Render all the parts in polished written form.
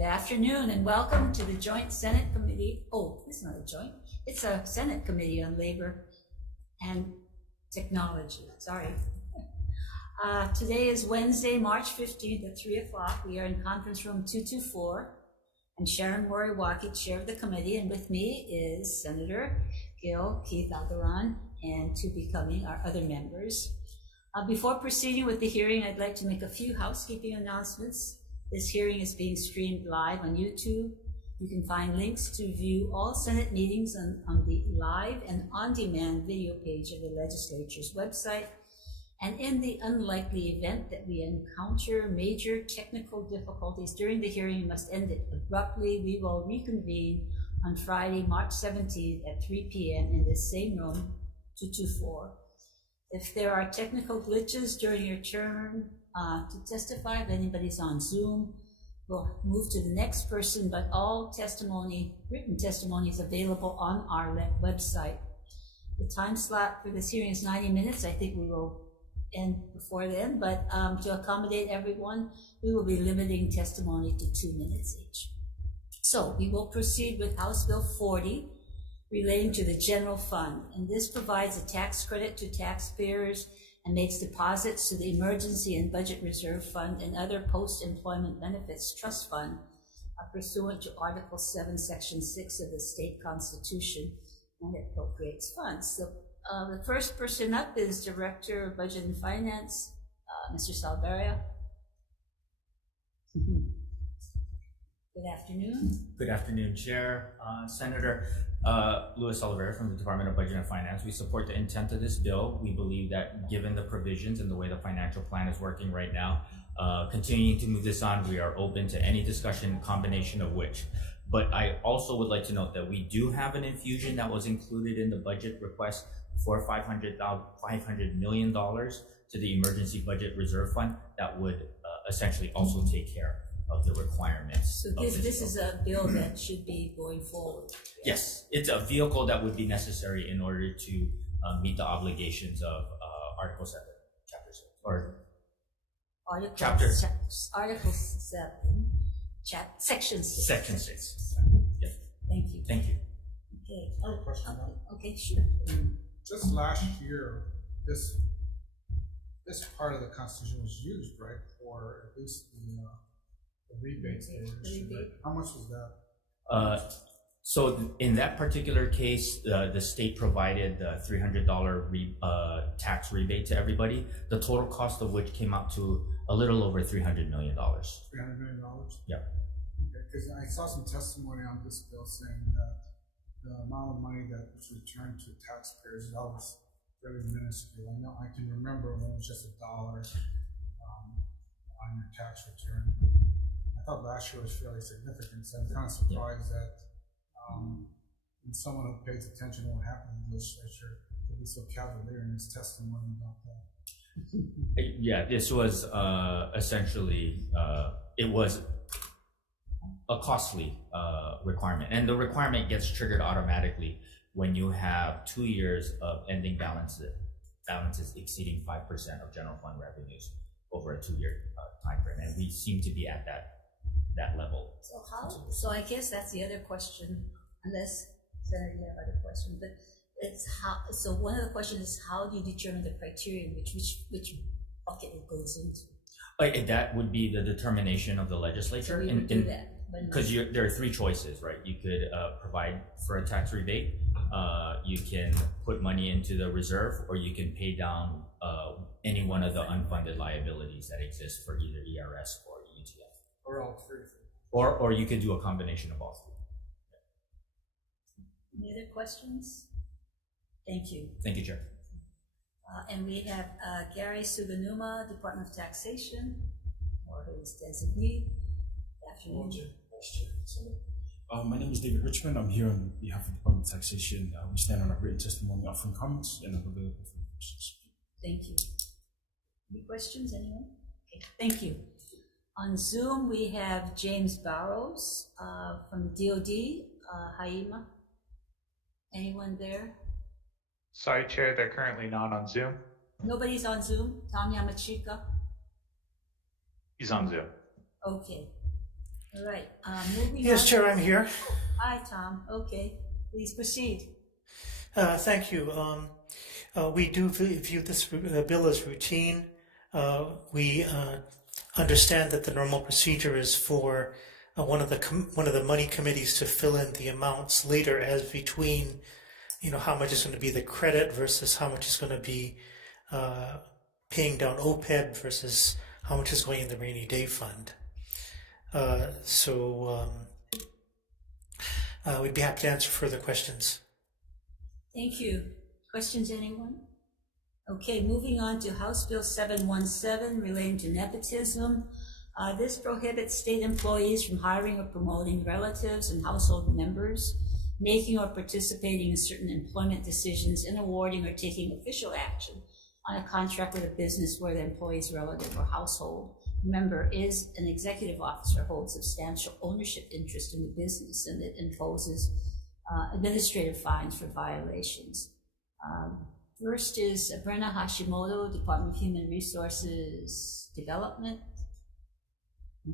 Good afternoon and welcome to the Joint Senate Committee. Oh, it's not a joint. It's a Senate Committee on Labor and Technology. Sorry. Today is Wednesday, March 15th at 3 o'clock. We are in conference room 224. And Sharon Moriwaki, chair of the committee, and with me is Senator Gil Keith Algaran and to be coming our other members. Before proceeding with the hearing, I'd like to make a few housekeeping announcements. This hearing is being streamed live on YouTube. You can find links to view all Senate meetings on the live and on-demand video page of the legislature's website. And in the unlikely event that we encounter major technical difficulties during the hearing, we must end it abruptly. We will reconvene on Friday, March 17th at 3 p.m. in this same room, 224. If there are technical glitches during your turn to testify, if anybody's on Zoom, we'll move to the next person, but all testimony, written testimony is available on our website. The time slot for this hearing is 90 minutes. I think we will end before then, but to accommodate everyone, we will be limiting testimony to 2 minutes each. So we will proceed with House Bill 40 relating to the general fund, and this provides a tax credit to taxpayers and makes deposits to the Emergency and Budget Reserve Fund and other post-employment benefits trust fund pursuant to Article 7, Section 6 of the state constitution, and it appropriates funds. So the first person up is Director of Budget and Finance, Mr. Salveria. Good afternoon. Good afternoon, Chair. Senator Louis Salveria from the Department of Budget and Finance. We support the intent of this bill. We believe that given the provisions and the way the financial plan is working right now, continuing to move this on, we are open to any discussion, combination of which. But I also would like to note that we do have an infusion that was included in the budget request for $500 million to the Emergency Budget Reserve Fund that would essentially also take care of the requirements. So this is a bill that should be going forward. Yes, it's a vehicle that would be necessary in order to meet the obligations of Article 7, Chapter 6, or Article 7, Section 6. Section 6. Yeah. Thank you. Thank you. Okay. I have a question. Okay, sure. Just last year, this part of the Constitution was used, right, for at least the rebates they were issued, right? How much was that? So in that particular case, the state provided the $300 tax rebate to everybody, the total cost of which came out to a little over $300 million. $300 million? Yeah. Okay, because I saw some testimony on this bill saying that the amount of money that was returned to taxpayers, that was very minuscule. I know I can remember when it was just $1 on your tax return. I thought last year was fairly significant, so I'm kind of surprised that when someone who pays attention to what happened in the legislature could be so cavalier in his testimony about that. Yeah, this was essentially, it was a costly requirement, and the requirement gets triggered automatically when you have 2 years of ending balances exceeding 5% of general fund revenues over a 2-year time frame, and we seem to be at that level. So so I guess that's the other question, unless Senator, you have other questions, but it's how. So one of the questions is how do you determine the criteria, which bucket it goes into? That would be the determination of the legislature. So we would do that. Because there are 3 choices, right? You could provide for a tax rebate, you can put money into the reserve, or you can pay down any one of the unfunded liabilities that exist for either ERS or ETF. Or all 3. Or you could do a combination of all 3. Any other questions? Thank you. Thank you, Chair. And we have Gary Suganuma, Department of Taxation, or his designee. Good afternoon. My name is David Richmond. I'm here on behalf of the Department of Taxation. We stand on our written testimony, offering comments, and I'm available for questions. Thank you. Any questions, anyone? Okay, thank you. On Zoom, we have James Barrows from the DOD, Haima. Anyone there? Sorry, Chair, they're currently not on Zoom. Nobody's on Zoom? Tom Yamachika? He's on Zoom. Okay. All right, moving Yes, on. Chair, I'm here. Hi, Tom. Okay, please proceed. Thank you. We do view this bill as routine. We understand that the normal procedure is for one of the money committees to fill in the amounts later as between, how much is going to be the credit versus how much is going to be paying down OPEB versus how much is going in the rainy day fund. We'd be happy to answer further questions. Thank you. Questions, anyone? Okay, moving on to House Bill 717 relating to nepotism. This prohibits state employees from hiring or promoting relatives and household members, making or participating in certain employment decisions, and awarding or taking official action on a contract with a business where the employee's relative or household member is an executive officer, holds substantial ownership interest in the business, and it imposes administrative fines for violations. First is Brenna Hashimoto, Department of Human Resources Development.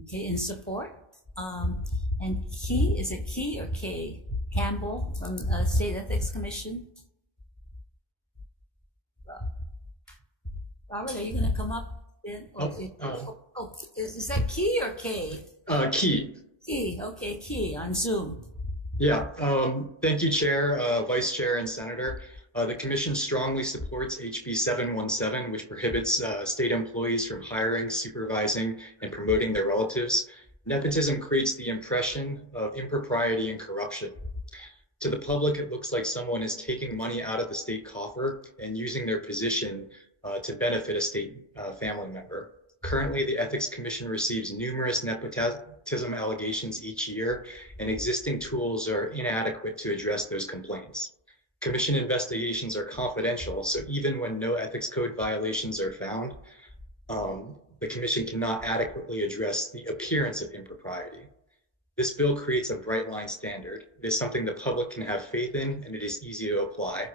Okay, in support. And is it Key or K? Campbell from State Ethics Commission. Robert, are you going to come up then? Is that Key or K? Key. Key, okay, Key on Zoom. Yeah, thank you, Chair, Vice Chair, and Senator. The Commission strongly supports HB 717, which prohibits state employees from hiring, supervising, and promoting their relatives. Nepotism creates the impression of impropriety and corruption. To the public, it looks like someone is taking money out of the state coffer and using their position to benefit a state family member. Currently, the Ethics Commission receives numerous nepotism allegations each year, and existing tools are inadequate to address those complaints. Commission investigations are confidential, so even when no ethics code violations are found, the Commission cannot adequately address the appearance of impropriety. This bill creates a bright line standard. It is something the public can have faith in, and it is easy to apply.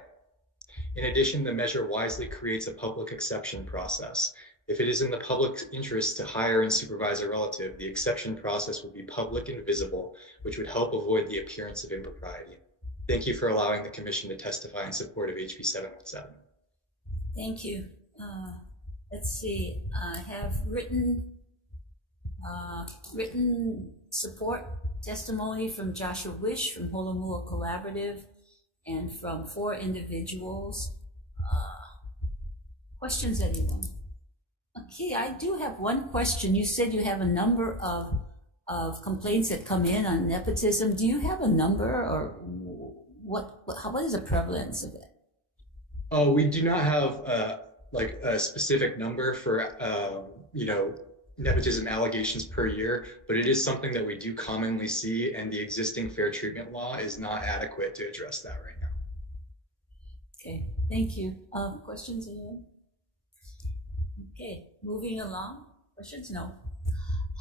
In addition, the measure wisely creates a public exception process. If it is in the public's interest to hire and supervise a relative, the exception process would be public and visible, which would help avoid the appearance of impropriety. Thank you for allowing the Commission to testify in support of HB 717. Thank you. Let's see, I have written support testimony from Joshua Wish from Holomua Collaborative and from 4 individuals. Questions, anyone? Okay, I do have one question. You said you have a number of complaints that come in on nepotism. Do you have a number, or what is the prevalence of it? Oh, we do not have like a specific number for nepotism allegations per year, but it is something that we do commonly see, and the existing fair treatment law is not adequate to address that right now. Okay, thank you. Questions, anyone? Okay, moving along. Questions? No.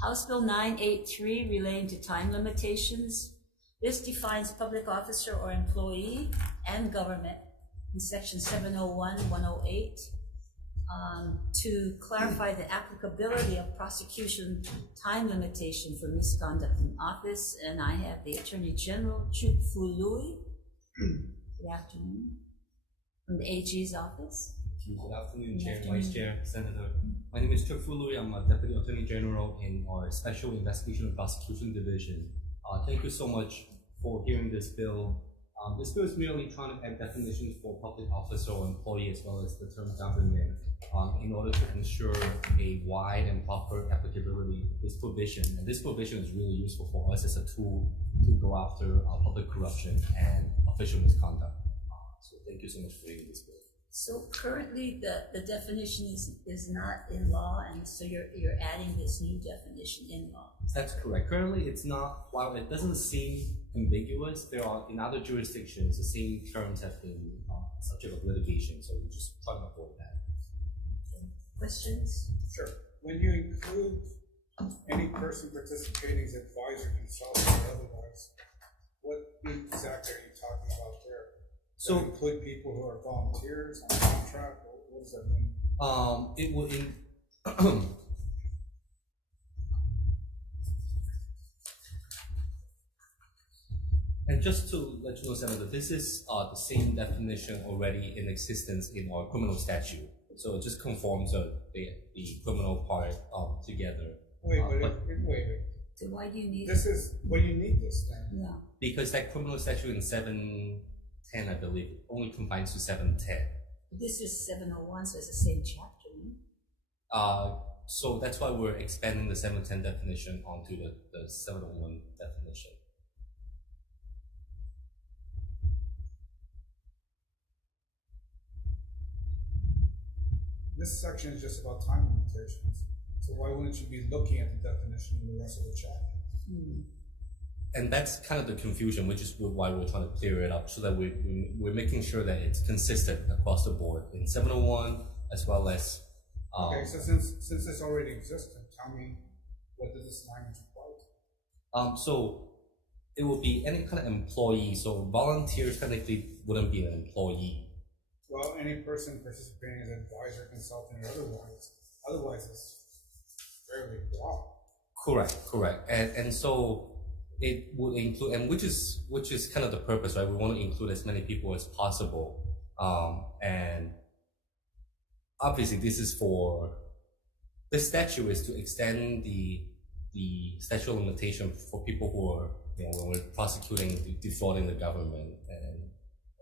House Bill 983 relating to time limitations. This defines public officer or employee and government in section 701-108 to clarify the applicability of prosecution time limitation for misconduct in office. And I have the Attorney General, Chuk Fu Lui. Good afternoon. From the AG's office. Good afternoon, Chair, Vice Chair, Senator. My name is Chuk Fu Lui. I'm a Deputy Attorney General in our Special Investigation and Prosecution Division. Thank you so much for hearing this bill. This bill is merely trying to add definitions for public officer or employee as well as the term government in order to ensure a wide and proper applicability of this provision. And this provision is really useful for us as a tool to go after public corruption and official misconduct. So thank you so much for hearing this bill. So currently the definition is not in law, and so you're adding this new definition in law. That's correct. Currently it's not, while it doesn't seem ambiguous, there are in other jurisdictions the same terms have been subject of litigation, so we just try to avoid that. Questions? Sure. When you include any person participating as advisor, consultant, or otherwise, what exactly are you talking about there? So include people who are volunteers on contract. What does that mean? It will And just to let you know, Senator, this is the same definition already in existence in our criminal statute. So it just conforms the criminal part together. Wait, So why do you need this is, what do you need this then? No. Because that criminal statute in 710, I believe, only confines to 710. This is 701, so it's the same chapter. No? So that's why we're expanding the 710 definition onto the 701 definition. This section is just about time limitations. So why wouldn't you be looking at the definition in the rest of the chapter? And that's kind of the confusion, which is why we're trying to clear it up, so that we're making sure that it's consistent across the board in 701 as well as. Okay, so since this already exists, tell me what does this language apply to? So it will be any kind of employee. So volunteers technically wouldn't be an employee. Well, any person participating as an advisor, consultant, or otherwise it's fairly broad. Correct. And so it would include, and which is kind of the purpose, right? We want to include as many people as possible. And obviously this statute is to extend the statute of limitation for people who are, when we're prosecuting defrauding the government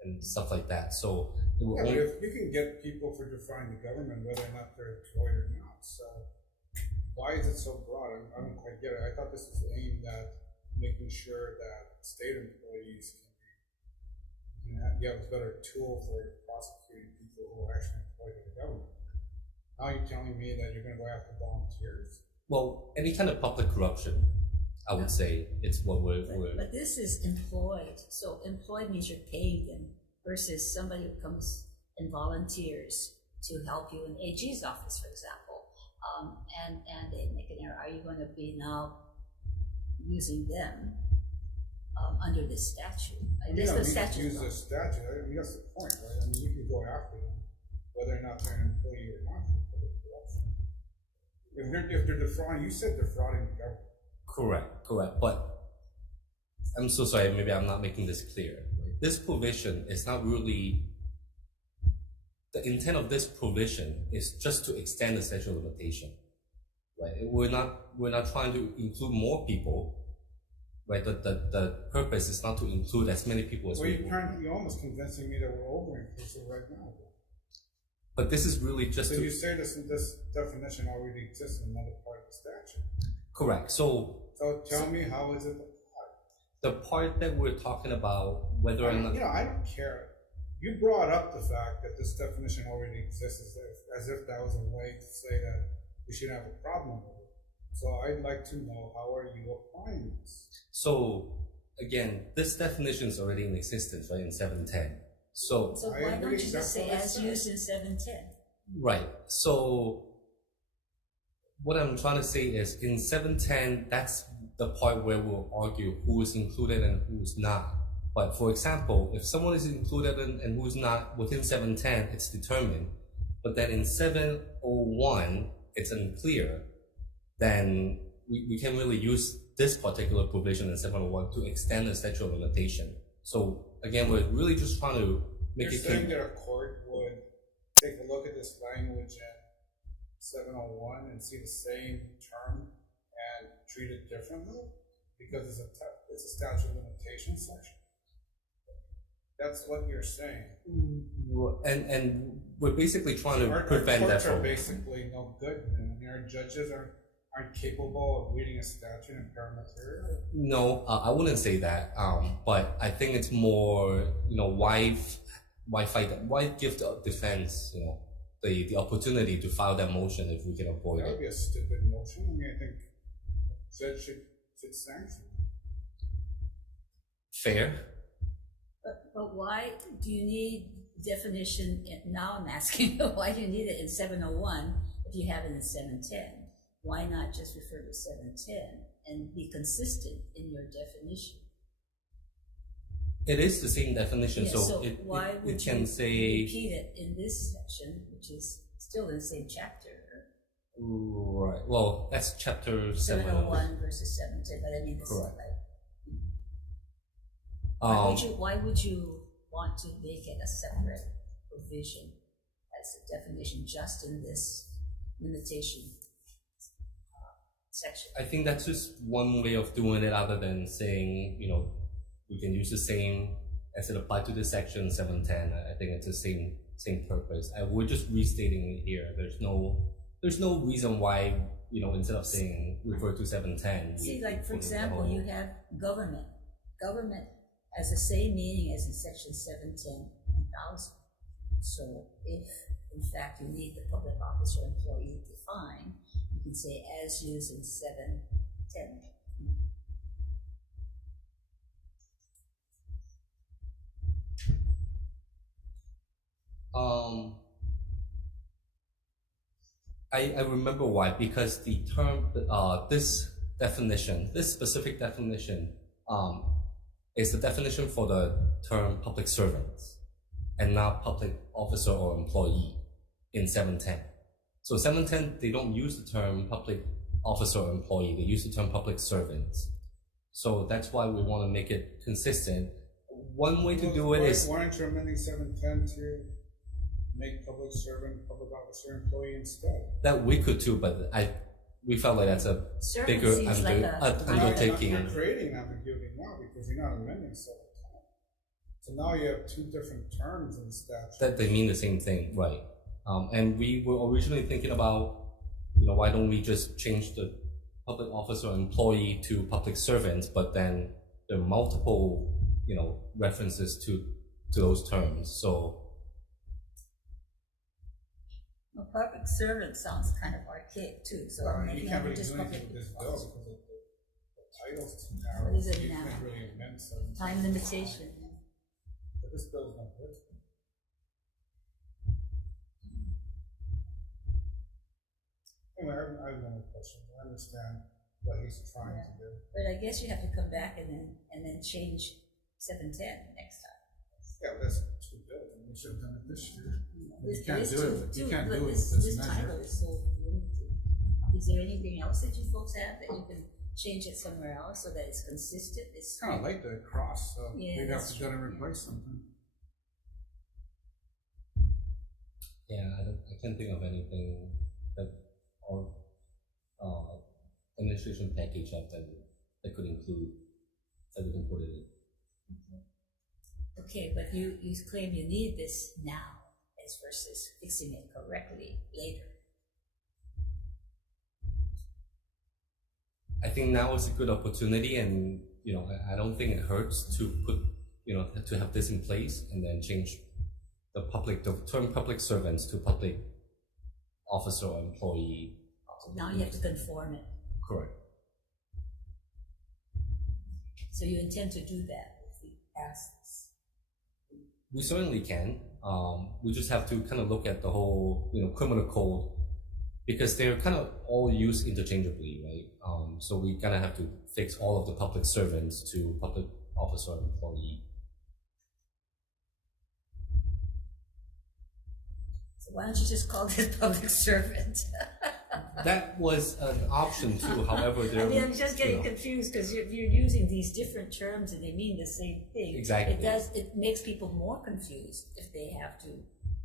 and stuff like that. So it will but if you can get people for defrauding the government, whether or not they're employed or not, so why is it so broad? I don't quite get it. I thought this was aimed at making sure that state employees can have a better tool for prosecuting people who are actually employed by the government. Now you're telling me that you're going to go after volunteers? Well, any kind of public corruption, I would say, it's what we're. But this is employed. So employed means you're paying them versus somebody who comes and volunteers to help you in AG's office, for example, and they make an error. Are you going to be now using them under this statute? I guess the statute. Use this statute. I mean, that's the point, right? I mean, you can go after them, whether or not they're an employee or not. If they're defrauding, you said defrauding the government. Correct. But I'm so sorry, maybe I'm not making this clear. This provision is not really, the intent of this provision is just to extend the statute of limitation. Right? We're not trying to include more people. Right? The purpose is not to include as many people as we want. You're almost convincing me that we're over-inclusive right now. But this is really just so you say this definition already exists in another part of the statute. Correct. So tell me, how is it applied? The part that we're talking about, whether or not... I don't care. You brought up the fact that this definition already exists as if that was a way to say that we should have a problem with it. So I'd like to know, how are you applying this? So again, this definition is already in existence, right, in 710. So why don't you just say as used in 710? Right. So what I'm trying to say is in 710, that's the part where we'll argue who is included and who's not. But for example, if someone is included and who's not within 710, it's determined. But then in 701, it's unclear. Then we can really use this particular provision in 701 to extend the statute of limitation. So again, we're really just trying to make You're it saying that a court would take a look at this language in 701 and see the same term and treat it differently because it's a statute of limitations section. That's what you're saying. And we're basically trying to prevent that from. Courts are basically no good, and our judges aren't capable of reading a statute in paramaterial. No, I wouldn't say that. But I think it's more, why give the defense, the opportunity to file that motion if we can avoid it? That would be a stupid motion. I mean, I think the judge should sanction it. Fair. But why do you need definition? Now I'm asking, why do you need it in 701 if you have it in 710? Why not just refer to 710 and be consistent in your definition? It is the same definition, Yeah, so why it would can you say repeat it in this section, which is still in the same chapter? Right. Well, that's chapter 701 versus 710, but I mean, this is Correct. like. Why would you want to make it a separate provision as a definition just in this limitation section? I think that's just one way of doing it, other than saying, we can use the same as it applied to the section 710. I think it's the same purpose. We're just restating it here. There's no reason why, instead of saying refer to 710. See, like for example, you have government. Government has the same meaning as in section 710 and 1000. So if in fact you need the public officer employee defined, you can say as used in 710. I remember why, because the term, this specific definition, is the definition for the term public servants and not public officer or employee in 710. So 710, they don't use the term public officer or employee, they use the term public servants. So that's why we want to make it consistent. One way to do it is... Why aren't you amending 710 to make public servant, public officer, employee instead? That we could too, but we felt like that's a Servant bigger seems like undertaking. You're creating ambiguity now because you're not amending 710. So now you have two different terms in the statute. That they mean the same thing, right? And we were originally thinking about, why don't we just change the public officer or employee to public servants, but then there are multiple, references to those terms. So Well, public servant sounds kind of archaic too, so maybe you can't really just do anything public. with this bill because the title's too narrow. What is it You now? can't really amend 710. Time limitation. But this bill's not good. Anyway, I have no question. I understand what he's trying to do. But I guess you have to come back and then change 710 next time. Yeah, but that's two bills, and we should have done it this year. You can't This do it. You can't do it with this this title measure. is so limited. Is there anything else that you folks have that you can change it somewhere else so that it's consistent? It's kind of late to cross, so Yeah, we'd have that's to go and replace something. yeah, I can't think of anything that our administration package up that could include that we can put it in. Okay, but you claim you need this now as versus fixing it correctly later. I think now is a good opportunity, and I don't think it hurts to put to have this in place and then change the term public servants to public officer or employee. So now you have to conform it. Correct. So you intend to do that if we pass this? We certainly can. We just have to kind of look at the whole criminal code, because they're kind of all used interchangeably, right? So we kind of have to fix all of the public servants to public officer or employee. So why don't you just call this public servant? That was an option too. However, there. I'm just getting confused because you're using these different terms and they mean the same thing. Exactly. It makes people more confused if they have to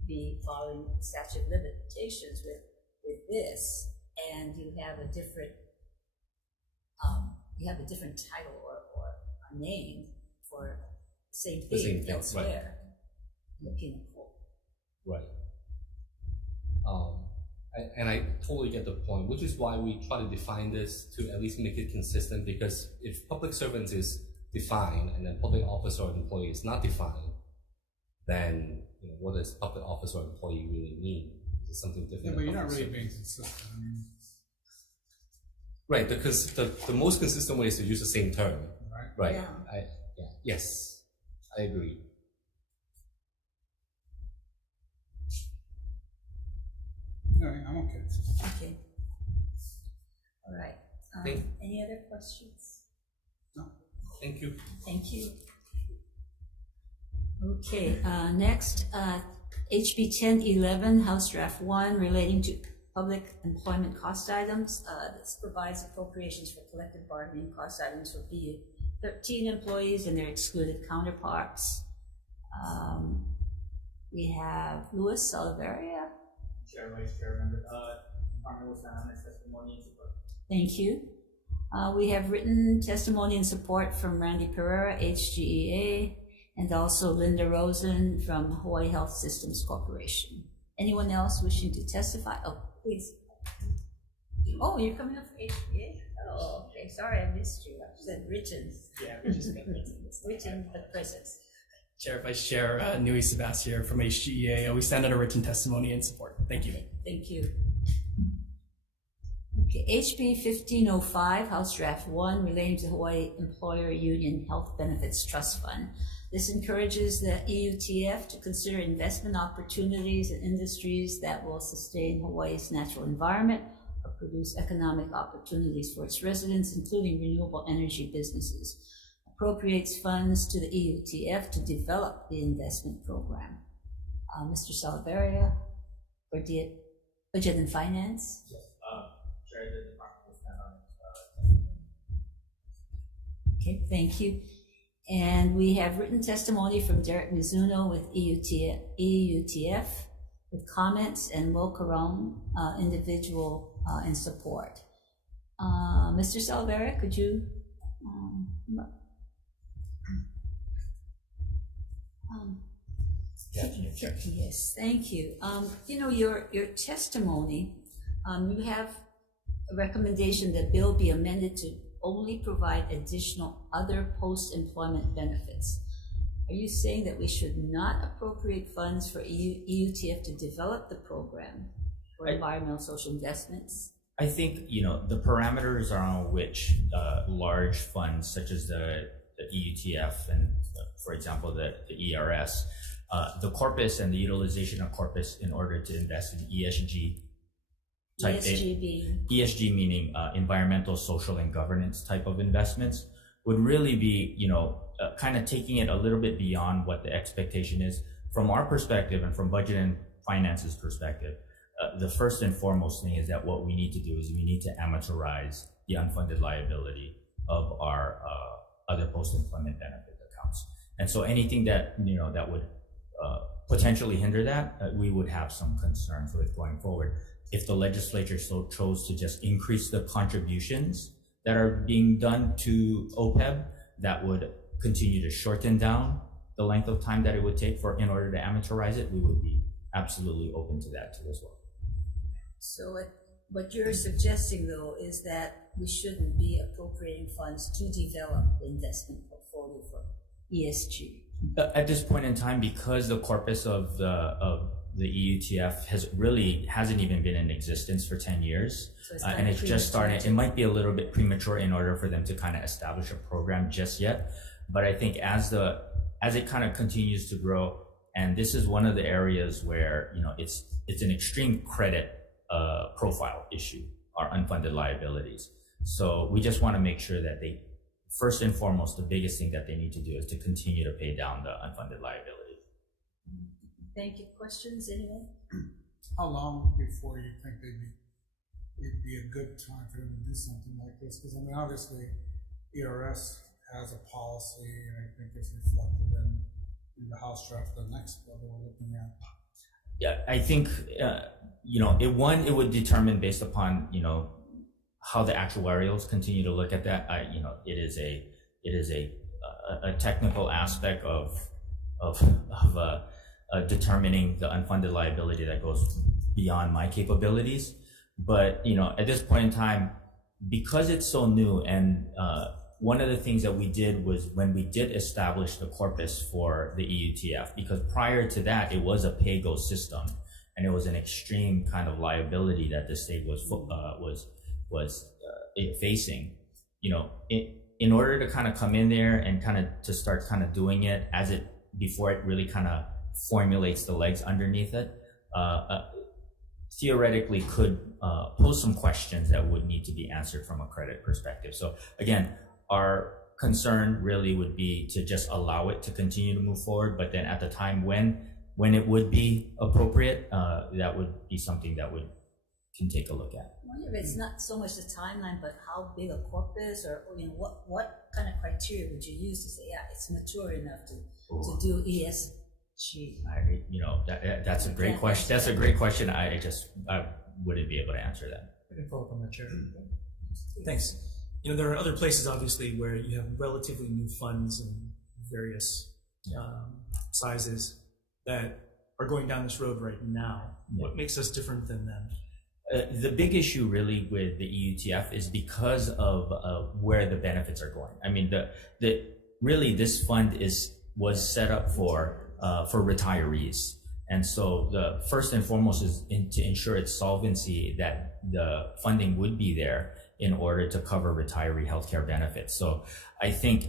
be following statute of limitations with this, and you have a different title or a name for the same thing elsewhere in the penal code. Right. And I totally get the point, which is why we try to define this to at least make it consistent, because if public servants is defined and then public officer or employee is not defined, then what does public officer or employee really mean? Is it something different? Yeah, but you're not really being consistent. I mean, right, because the most consistent way is to use the same term. right? Right. Yeah. Yes, I agree. No, I'm okay. Okay. All right. Any other questions? No. Thank you. Thank you. Okay, next, HB 1011, House Draft 1, relating to public employment cost items. This provides appropriations for collective bargaining cost items for 13 employees and their excluded counterparts. We have Louis Oliveria. Chair, Vice Chair, member, Department will stand on its testimony and support. Thank you. We have written testimony and support from Randy Pereira, HGEA, and also Linda Rosen from Hawaii Health Systems Corporation. Anyone else wishing to testify? Oh, please. Oh, you're coming up for HGEA? Oh, okay. Sorry, I missed you. I said Richard. Yeah, we just got Richard, but presence. Chair, Vice Chair, Nui Sebastian from HGEA. We stand under written testimony and support. Thank you. Thank you. Okay, HB 1505, House Draft 1, relating to Hawaii Employer Union Health Benefits Trust Fund. This encourages the EUTF to consider investment opportunities in industries that will sustain Hawaii's natural environment or produce economic opportunities for its residents, including renewable energy businesses. Appropriates funds to the EUTF to develop the investment program. Mr. Salaveria, for Budget and Finance. Yes, Chair, the Department will stand on its Okay, thank you. And we have written testimony from Derek Mizuno with EUTF with comments, and Will Caron, individual in support. Mr. Salaveria, could you come up? Yes, thank you. You know, your testimony, you have a recommendation that bill be amended to only provide additional other post-employment benefits. Are you saying that we should not appropriate funds for EUTF to develop the program for environmental social investments? I think, you know, the parameters are on which large funds such as the EUTF and, for example, the ERS, the corpus and the utilization of corpus in order to invest in ESG type ESG meaning environmental, social, and governance type of investments would really be, you know, kind of taking it a little bit beyond what the expectation is. From our perspective and from budget and finances perspective, the first and foremost thing is that what we need to do is we need to amortize the unfunded liability of our other post-employment benefit accounts. And so anything that, you know, that would potentially hinder that, we would have some concerns with going forward. If the legislature so chose to just increase the contributions that are being done to OPEB, that would continue to shorten down the length of time that it would take in order to amortize it, we would be absolutely open to that too as well. So what you're suggesting, though, is that we shouldn't be appropriating funds to develop the investment portfolio for ESG. At this point in time, because the corpus of the EUTF hasn't even been in existence for 10 years, so and it's just starting. It might be a little bit premature in order for them to kind of establish a program just yet. But I think as it kind of continues to grow, and this is one of the areas where, you know, it's an extreme credit profile issue, our unfunded liabilities. So we just want to make sure that they, first and foremost, the biggest thing that they need to do is to continue to pay down the unfunded liability. Thank you. Questions, anyone? How long before you think it'd be a good time for them to do something like this? Because I mean, obviously, ERS has a policy, and I think it's reflected in the House draft, the next bill that we're looking at. Yeah, I think you know, it would determine based upon, you know, how the actuarials continue to look at that. You know, it is a technical aspect of determining the unfunded liability that goes beyond my capabilities. But, you know, at this point in time, because it's so new, and one of the things that we did was when we did establish the corpus for the EUTF, because prior to that, it was a pay-go system, and it was an extreme kind of liability that the state was facing. You know, in order to kind of come in there and kind of to start kind of doing it before it really kind of formulates the legs underneath it, theoretically could pose some questions that would need to be answered from a credit perspective. So again, our concern really would be to just allow it to continue to move forward, but then at the time when it would be appropriate, that would be something that would can take a look at. I wonder if it's not so much the timeline, but how big a corpus, or what kind of criteria would you use to say, yeah, it's mature enough to do ESG? That's a great question. That's a great question. I wouldn't be able to answer that. I can follow up on that, Chair. Thanks. There are other places, obviously, where you have relatively new funds and various sizes that are going down this road right now. What makes us different than them? The big issue really with the EUTF is because of where the benefits are going. I mean, really this fund was set up for retirees, and so the first and foremost is to ensure its solvency, that the funding would be there in order to cover retiree healthcare benefits. So I think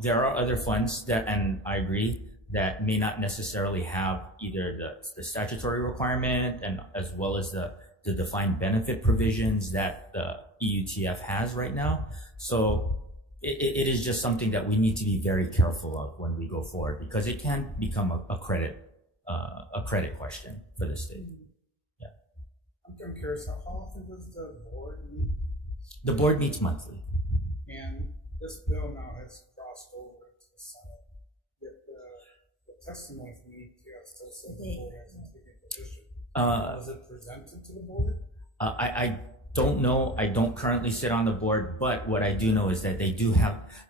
there are other funds that, and I agree, that may not necessarily have either the statutory requirement and as well as the defined benefit provisions that the EUTF has right now. So it is just something that we need to be very careful of when we go forward, because it can become a credit question for the state. Yeah. I'm curious, how often does the board meet? The board meets monthly. And this bill now has crossed over into the Senate, yet the testimony from the EUTF still says the board hasn't taken a position. Was it presented to the board? I don't know. I don't currently sit on the board, but what I do know is that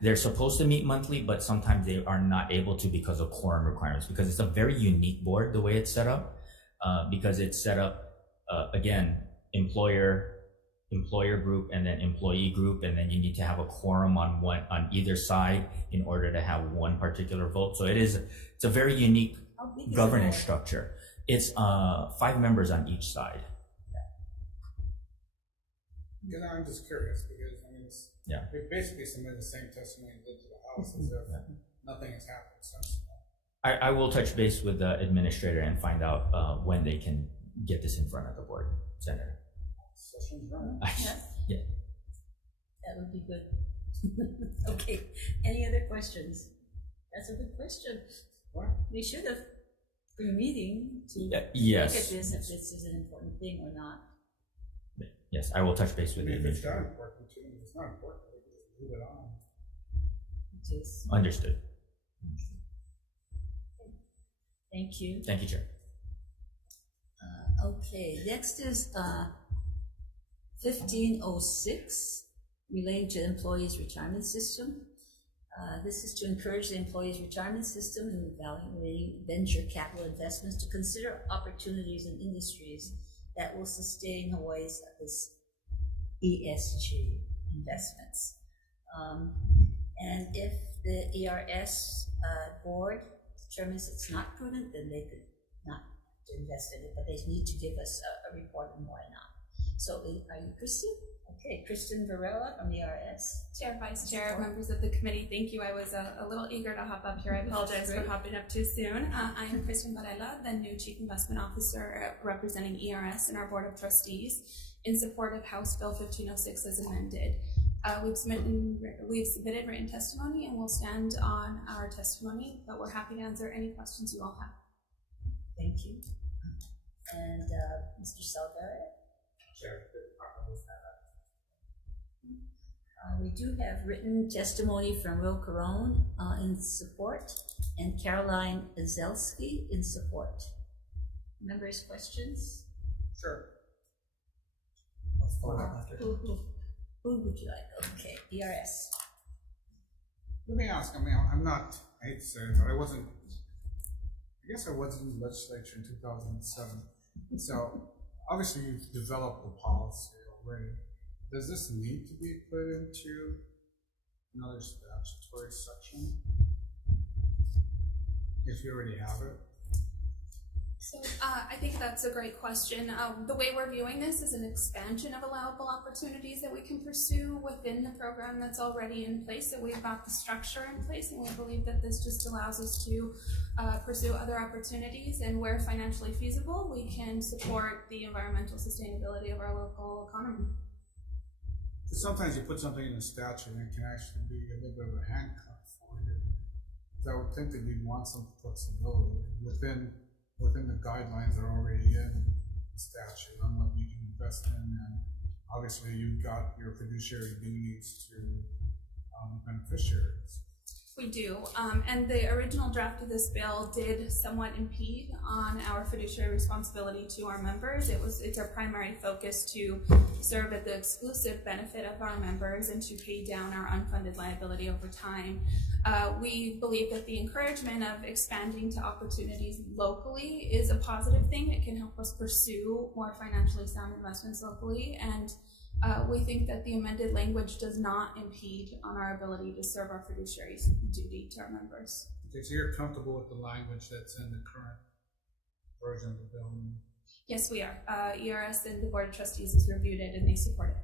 they're supposed to meet monthly, but sometimes they are not able to because of quorum requirements, because it's a very unique board the way it's set up, because it's set up, again, employer group and then employee group, and then you need to have a quorum on either side in order to have one particular vote. So it's a very unique governance structure. It's 5 members on each side. Because I'm just curious, because they basically submitted the same testimony they did to the House as if nothing has happened since. I will touch base with the administrator and find out when they can get this in front of the board, Senator. Session's running. Yeah. That would be good. Okay. Any other questions? That's a good question. What? We should have been meeting to look at yes. this, if this is an important thing or not. Yes, I will touch base with the If it's not administrator. important to them, if it's not important, we can just move it on. Which is, Understood. thank you. Thank you, Chair. Okay, next is 1506, relating to employees' retirement system. This is to encourage the employees' retirement system in evaluating venture capital investments to consider opportunities in industries that will sustain Hawaii's ESG investments. And if the ERS board determines it's not prudent, then they could not invest in it, but they need to give us a report on why not. So are you Kristen? Okay, Kristen Varela from ERS. Chair, Vice Chair, members of the committee, thank you. I was a little eager to hop up here. I apologize for hopping up too soon. I am Kristen Varela, the new Chief Investment Officer representing ERS in our Board of Trustees in support of House Bill 1506 as amended. We've submitted written testimony and we'll stand on our testimony, but we're happy to answer any questions you all have. Thank you. And Mr. Salgado? Chair, we do have written testimony from Will Carone in support, and Caroline Zelski in support. Members, questions? Sure. Who would you like? Okay, ERS. Let me ask, I hate to say it, but I guess I wasn't in the legislature in 2007. So obviously you've developed the policy already. Does this need to be put into another statutory section if you already have it? So I think that's a great question. The way we're viewing this is an expansion of allowable opportunities that we can pursue within the program that's already in place. So we've got the structure in place, and we believe that this just allows us to pursue other opportunities, and where financially feasible, we can support the environmental sustainability of our local economy. Sometimes you put something in a statute and it can actually be a little bit of a handcuff for you. So I would think that you'd want some flexibility within the guidelines that are already in the statute on what you can invest in, and obviously you've got your fiduciary duties to beneficiaries. We do, and the original draft of this bill did somewhat impede on our fiduciary responsibility to our members. It's our primary focus to serve at the exclusive benefit of our members and to pay down our unfunded liability over time. We believe that the encouragement of expanding to opportunities locally is a positive thing. It can help us pursue more financially sound investments locally, and we think that the amended language does not impede on our ability to serve our fiduciary duty to our members. Okay, so you're comfortable with the language that's in the current version of the bill? Yes, we are. ERS and the Board of Trustees has reviewed it and they support it.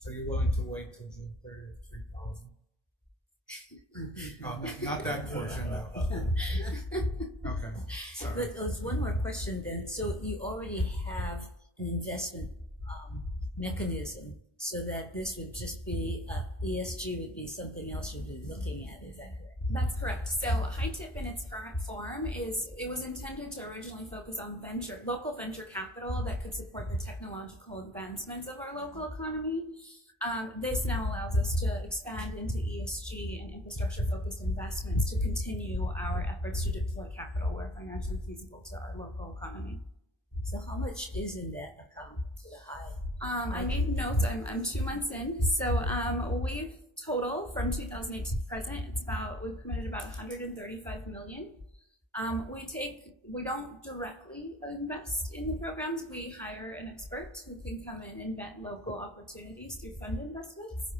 So you're willing to wait till June 30th, 3,000? No, not that portion, though. Okay, sorry. But there's one more question then. So you already have an investment mechanism, so that this would just be, ESG would be something else you'd be looking at, is that correct? That's correct. So HITIP in its current form it was intended to originally focus on local venture capital that could support the technological advancements of our local economy. This now allows us to expand into ESG and infrastructure-focused investments to continue our efforts to deploy capital where financially feasible to our local economy. So how much is in that account to the high? I made notes. I'm 2 months in. So we've total from 2008 to present, we've committed about 135 million. We don't directly invest in the programs. We hire an expert who can come in and vet local opportunities through fund investments.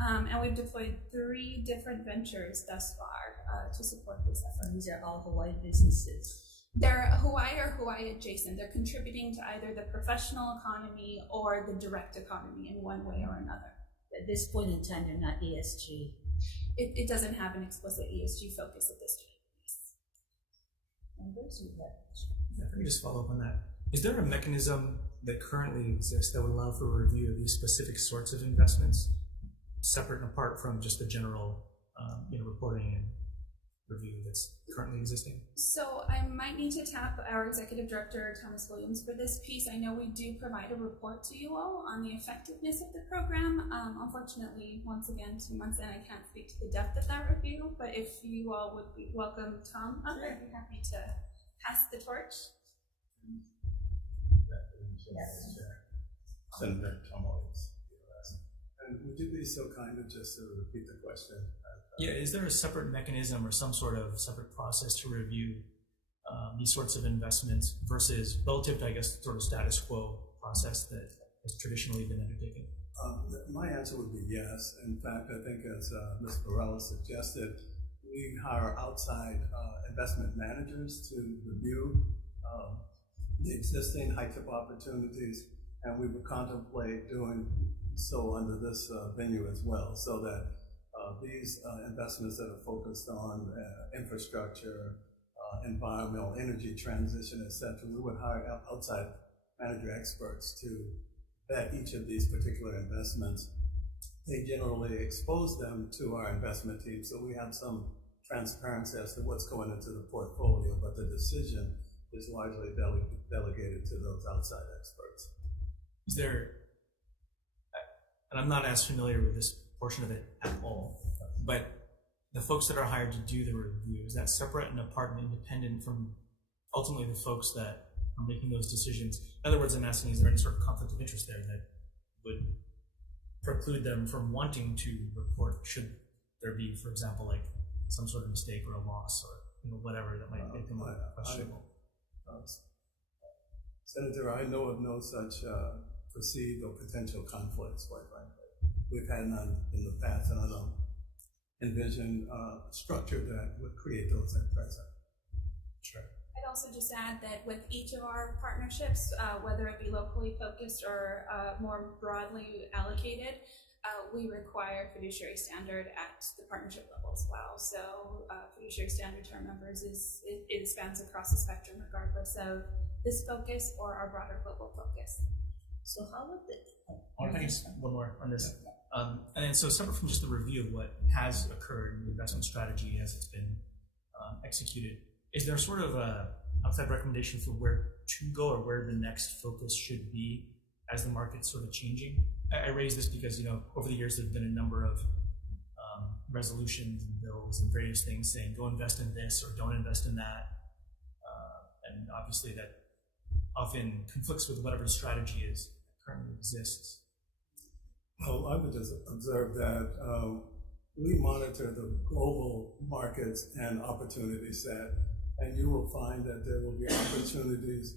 And we've deployed 3 different ventures thus far to support this effort. These are all Hawaii businesses. They're Hawaii or Hawaii adjacent. They're contributing to either the professional economy or the direct economy in one way or another. At this point in time, they're not ESG. It doesn't have an explicit ESG focus at this time. Let me just follow up on that. Is there a mechanism that currently exists that would allow for a review of these specific sorts of investments, separate and apart from just the general reporting and review that's currently existing? So I might need to tap our executive director, Thomas Williams, for this piece. I know we do provide a report to you all on the effectiveness of the program. Unfortunately, once again, 2 months in, I can't speak to the depth of that review, but if you all would welcome Tom up, I'd be happy to pass the torch. Yes. Senator Tom Williams. And would you be so kind as just to repeat the question? Yeah, is there a separate mechanism or some sort of separate process to review these sorts of investments versus relative to, I guess, sort of status quo process that has traditionally been undertaken? My answer would be yes. In fact, I think as Ms. Varela suggested, we hire outside investment managers to review the existing HITIP opportunities, and we would contemplate doing so under this venue as well, so that these investments that are focused on infrastructure, environmental, energy transition, etc., we would hire outside manager experts to vet each of these particular investments. They generally expose them to our investment team, so we have some transparency as to what's going into the portfolio, but the decision is largely delegated to those outside experts. Is there, and I'm not as familiar with this portion of it at all, but the folks that are hired to do the review, is that separate and apart and independent from ultimately the folks that are making those decisions? In other words, I'm asking, is there any sort of conflict of interest there that would preclude them from wanting to report should there be, for example, like some sort of mistake or a loss or whatever that might make them questionable? Senator, I know of no such perceived or potential conflicts, quite frankly. We've had none in the past, and I don't envision a structure that would create those at present. Sure. I'd also just add that with each of our partnerships, whether it be locally focused or more broadly allocated, we require fiduciary standard at the partnership level as well. So fiduciary standard to our members it spans across the spectrum regardless of this focus or our broader global focus. So how would I think it's one more on this. And then so separate from just the review of what has occurred in the investment strategy as it's been executed, is there sort of a outside recommendation for where to go or where the next focus should be as the market's sort of changing. I raise this because, over the years, there's been a number of resolutions and bills and various things saying, go invest in this or don't invest in that. And obviously that often conflicts with whatever strategy is currently exists. Well, I would just observe that we monitor the global markets and opportunity set, and you will find that there will be opportunities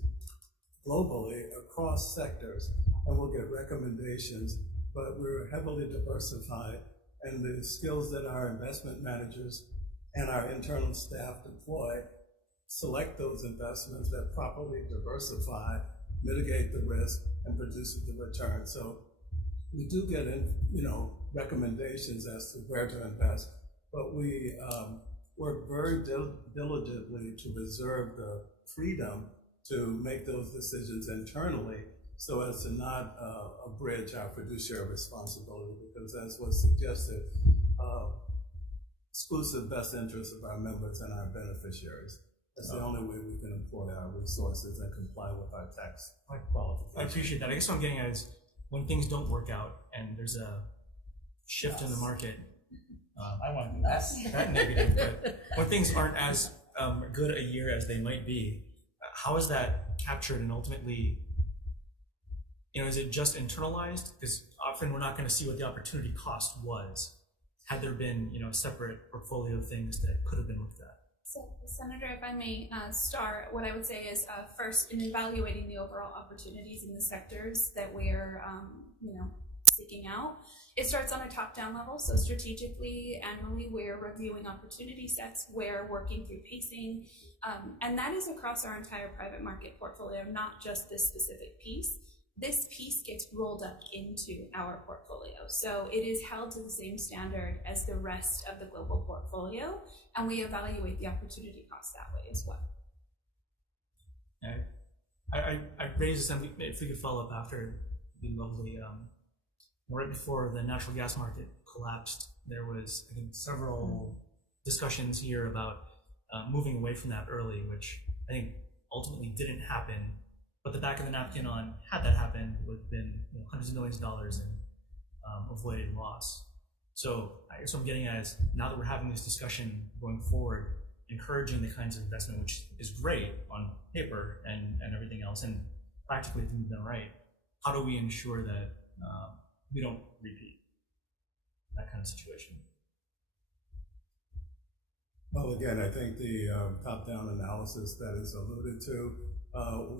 globally across sectors, and we'll get recommendations, but we're heavily diversified, and the skills that our investment managers and our internal staff deploy select those investments that properly diversify, mitigate the risk, and produce the return. So we do get recommendations as to where to invest, but we work very diligently to reserve the freedom to make those decisions internally so as to not abridge our fiduciary responsibility, because as was suggested, exclusive best interests of our members and our beneficiaries. That's the only way we can employ our resources and comply with our tax qualifications. I appreciate that. I guess what I'm getting at is when things don't work out and there's a shift in the market, I want to do that negative, but when things aren't as good a year as they might be, how is that captured and ultimately, is it just internalized? Because often we're not going to see what the opportunity cost was had there been, a separate portfolio of things that could have been looked at. So, Senator, if I may start, what I would say is first, in evaluating the overall opportunities in the sectors that we're, seeking out, it starts on a top-down level. So strategically, annually, we're reviewing opportunity sets, we're working through pacing, and that is across our entire private market portfolio, not just this specific piece. This piece gets rolled up into our portfolio. So it is held to the same standard as the rest of the global portfolio, and we evaluate the opportunity cost that way as well. I raised this, and if we could follow up after, it'd be lovely. Right before the natural gas market collapsed, there was, I think, several discussions here about moving away from that early, which I think ultimately didn't happen. But the back of the napkin on had that happened would have been hundreds of millions of dollars in avoided loss. So I guess what I'm getting at is, now that we're having this discussion going forward, encouraging the kinds of investment, which is great on paper and everything else, and practically things done right, how do we ensure that we don't repeat that kind of situation? Well, again, I think the top-down analysis that is alluded to,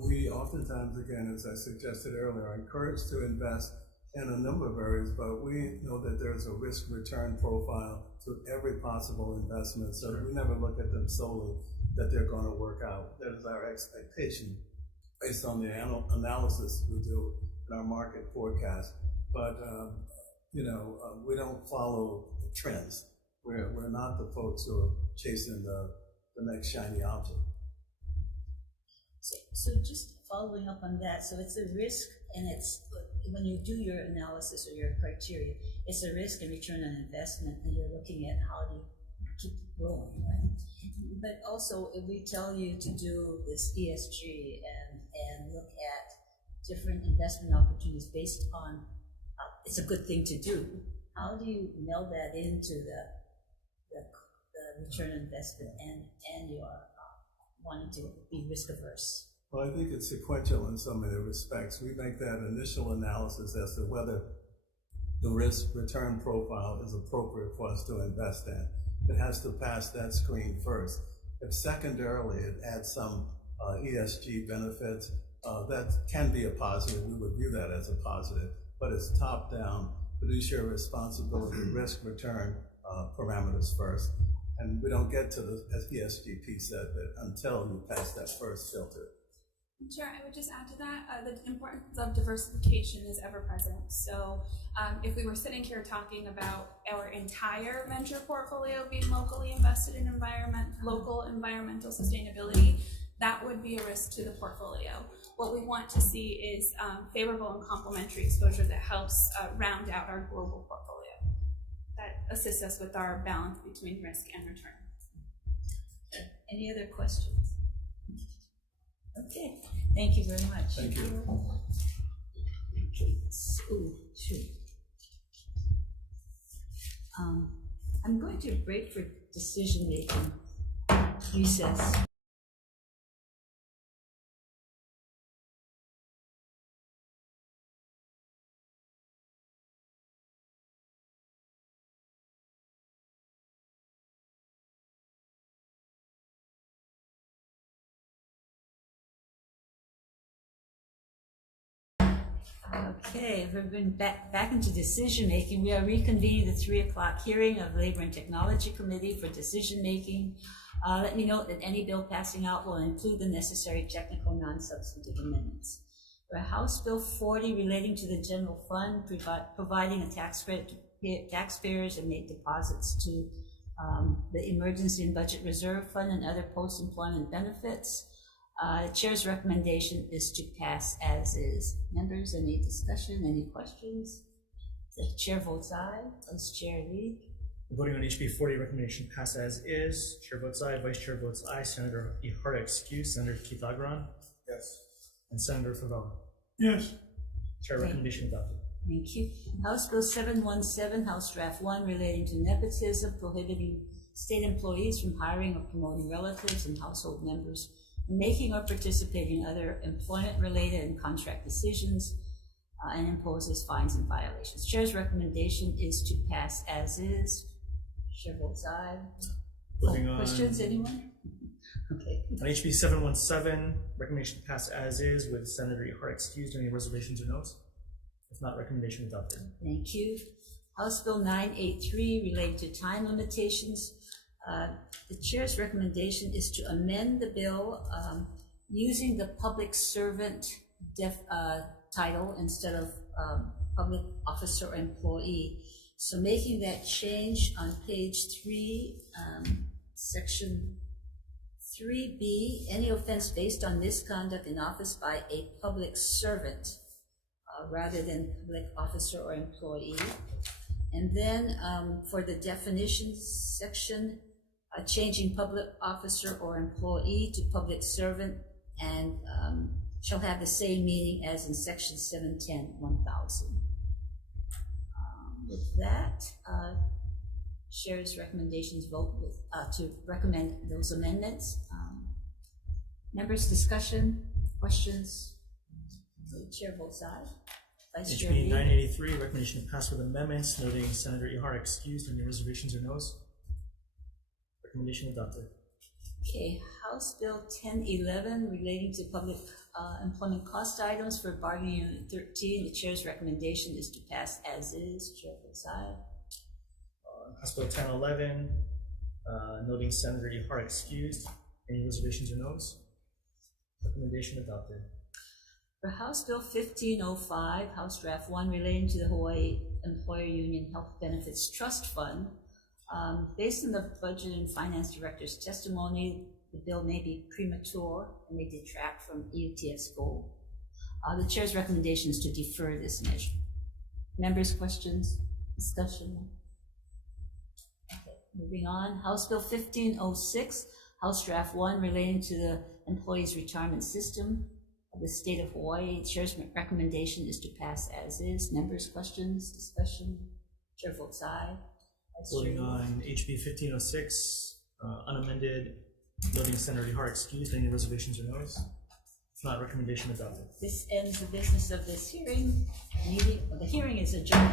we oftentimes, again, as I suggested earlier, are encouraged to invest in a number of areas, but we know that there's a risk-return profile to every possible investment, so we never look at them solely that they're going to work out. That is our expectation based on the analysis we do in our market forecast. But, we don't follow the trends. We're not the folks who are chasing the next shiny object. So just following up on that, so it's a risk, and it's, when you do your analysis or your criteria, it's a risk and return on investment, and you're looking at how do you keep growing, right? But also, if we tell you to do this ESG and look at different investment opportunities based upon it's a good thing to do, how do you meld that into the return on investment and your wanting to be risk averse? Well, I think it's sequential in so many respects. We make that initial analysis as to whether the risk return profile is appropriate for us to invest in. It has to pass that screen first. If secondarily it adds some ESG benefits, that can be a positive. We would view that as a positive, but it's top-down, fiduciary responsibility, risk return parameters first. And we don't get to the ESG piece of it until you pass that first filter. Sure, I would just add to that, the importance of diversification is ever present. So if we were sitting here talking about our entire venture portfolio being locally invested in local environmental sustainability, that would be a risk to the portfolio. What we want to see is favorable and complementary exposure that helps round out our global portfolio. That assists us with our balance between risk and return. Any other questions? Okay, thank you very much. Thank you. Ooh, shoot. I'm going to break for decision making. Recess. Okay, we've been back into decision making. We are reconvening the 3 o'clock hearing of Labor and Technology Committee for decision making. Let me note that any bill passing out will include the necessary technical non-substantive amendments. For House Bill 40 relating to the general fund, providing a tax credit to taxpayers and make deposits to the Emergency and Budget Reserve Fund and other post-employment benefits. Chair's recommendation is to pass as is. Members, any discussion, any questions? The chair votes aye. Vice Chair Lee. Voting on HB 40, recommendation pass as is. Chair votes aye. Vice Chair votes aye. Senator Ihara excused. Senator Keith Agron. Yes. And Senator Favela. Yes. Chair recommendation adopted. Thank you. House Bill 717, House Draft 1, relating to nepotism, prohibiting state employees from hiring or promoting relatives and household members, making or participating in other employment-related and contract decisions, and imposes fines and violations. Chair's recommendation is to pass as is. Chair votes aye. Questions, anyone? Okay. On HB 717, recommendation to pass as is with Senator Ihara excused. Any reservations or no's? If not, recommendation adopted. Thank you. House Bill 983 relating to time limitations. The chair's recommendation is to amend the bill using the public servant title instead of public officer or employee. So making that change on page 3, section 3B, any offense based on misconduct in office by a public servant rather than public officer or employee. And then for the definitions section, changing public officer or employee to public servant and shall have the same meaning as in section 710-1000. With that, Chair's recommendations vote with to recommend those amendments. Members, discussion, questions? The chair votes aye. Vice Chair HB 983, recommendation to pass with amendments, noting Senator Ihara excused. Any reservations or no's? Recommendation adopted. Okay, House Bill 1011 relating to public employment cost items for bargaining unit 13. The chair's recommendation is to pass as is. Chair votes aye. House Bill 1011, noting Senator Ihara excused. Any reservations or no's? Recommendation adopted. For House Bill 1505, House Draft 1 relating to the Hawaii Employer Union Health Benefits Trust Fund, based on the Budget and Finance Director's testimony, the bill may be premature and may detract from EUTS goal. The chair's recommendation is to defer this measure. Members, questions, discussion? Okay, moving on. House Bill 1506, House Draft 1 relating to the Employees Retirement System of the State of Hawaii. Chair's recommendation is to pass as is. Members, questions, discussion? Chair votes aye. Voting on HB 1506, unamended, noting Senator Ihara excused. Any reservations or no's? If not, recommendation adopted. This ends the business of this hearing. The hearing is adjourned.